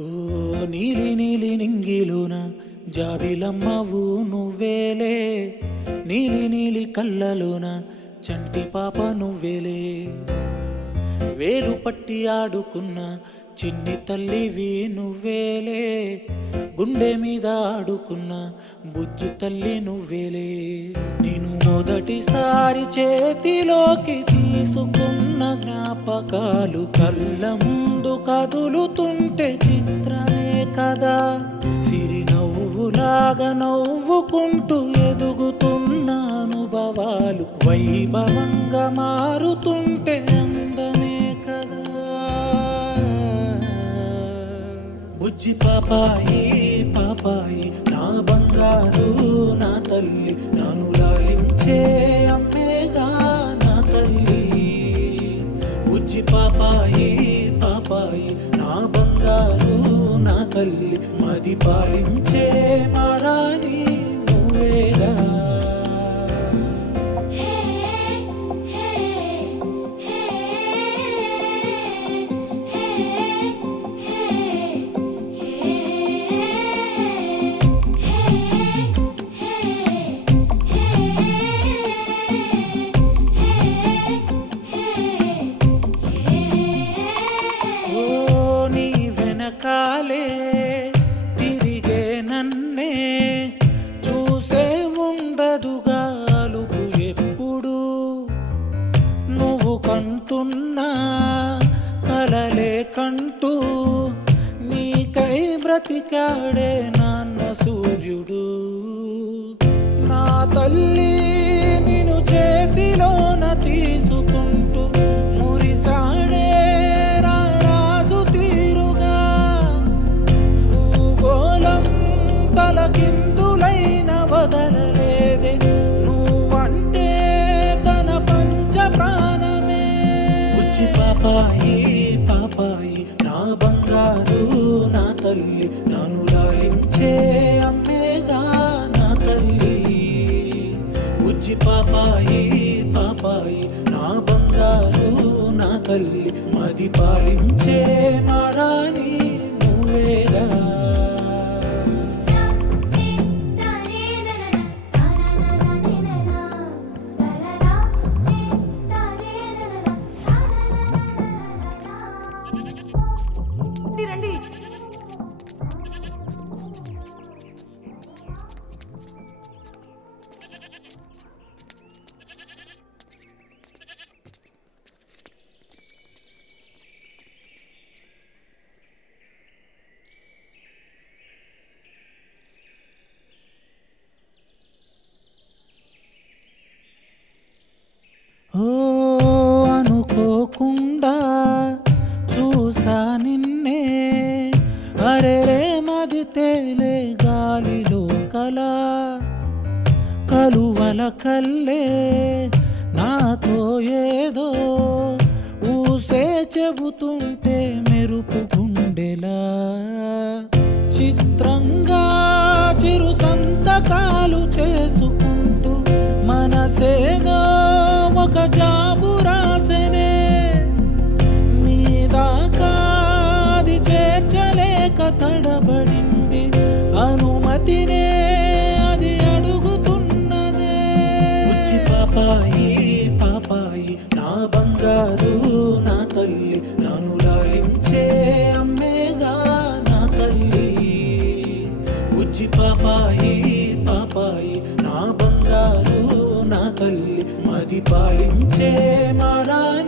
ఓ నీలి నీలి నింగిలోన జాబిలమ్మవు నువ్వేలే, నీలి నీలి కళ్ళలోన చంటి పాప నువ్వేలే, వేలు పట్టి ఆడుకున్న చిన్ని తల్లివి నువ్వేలే, గుండె మీద ఆడుకున్న బుజ్జి తల్లి నువ్వేలే. నేను మొదటిసారి చేతిలోకి తీసుకున్న జ్ఞాపకాలు కళ్ళ ముందు కదులుతుంటే చిత్రమే కదా. సిరి నవ్వులాగా నవ్వుకుంటూ ఎదుగుతున్న అనుభవాలు వైభవంగా మారుతుంటే అందమే కదా. బుజ్జి పాపాయి పాపాయి నా బంగారు నా తల్లి, నన్ను లాలించే అమ్మేగా నా తల్లి. బుజ్జి పాపాయి పాపాయి నా బంగారు నా తల్లి, మది పాలించే మారాని నువ్వేగా. కాలే తిరిగే నన్నే చూసే ఉండదుగా అలుపు ఎప్పుడు, నువ్వు కంటున్నా కలలే కంటూ నీకై బ్రతికాడే నాన్న సూర్యుడు. నా తల్లి నిన్ను చేతిలోన తీసుకుంటూ మురిసాడే తలకిందులైన వదలలేదే, నువ్వంటే తన పంచ ప్రాణమే. బుజ్జి పాపాయి పాపాయి నా బంగారు నా తల్లి, నన్ను లాలించే అమ్మేగా నా తల్లి. బుజ్జి పాపాయి పాపాయి నా బంగారు నా తల్లి, మది పాలించే మారాని నువ్వేగా. ఓ అనుకోకుండా చూసా నిన్నే, అరెరే మది తేలే గాలిలో కల, కలువల కల్లే నాతో ఏదో ఊసే చెబుతుంటే మెరుపు గుండెలా. చిత్రంగా చిరు సంతకాలు చేసుకుంటూ మనసేదో ఒక జాబు రాసెనే, మీదాకా అది చేర్చలేక తడబడింది, అనుమతినే అది అడుగుతున్నదే. బుజ్జి పాపాయి పాపాయి నా బంగారు నా తల్లి, నన్ను లాలించే అమ్మేగా నా తల్లి. బుజ్జి పాపాయి పాపాయి నా బంగారు నా తల్లి, మది పాలించే మారాని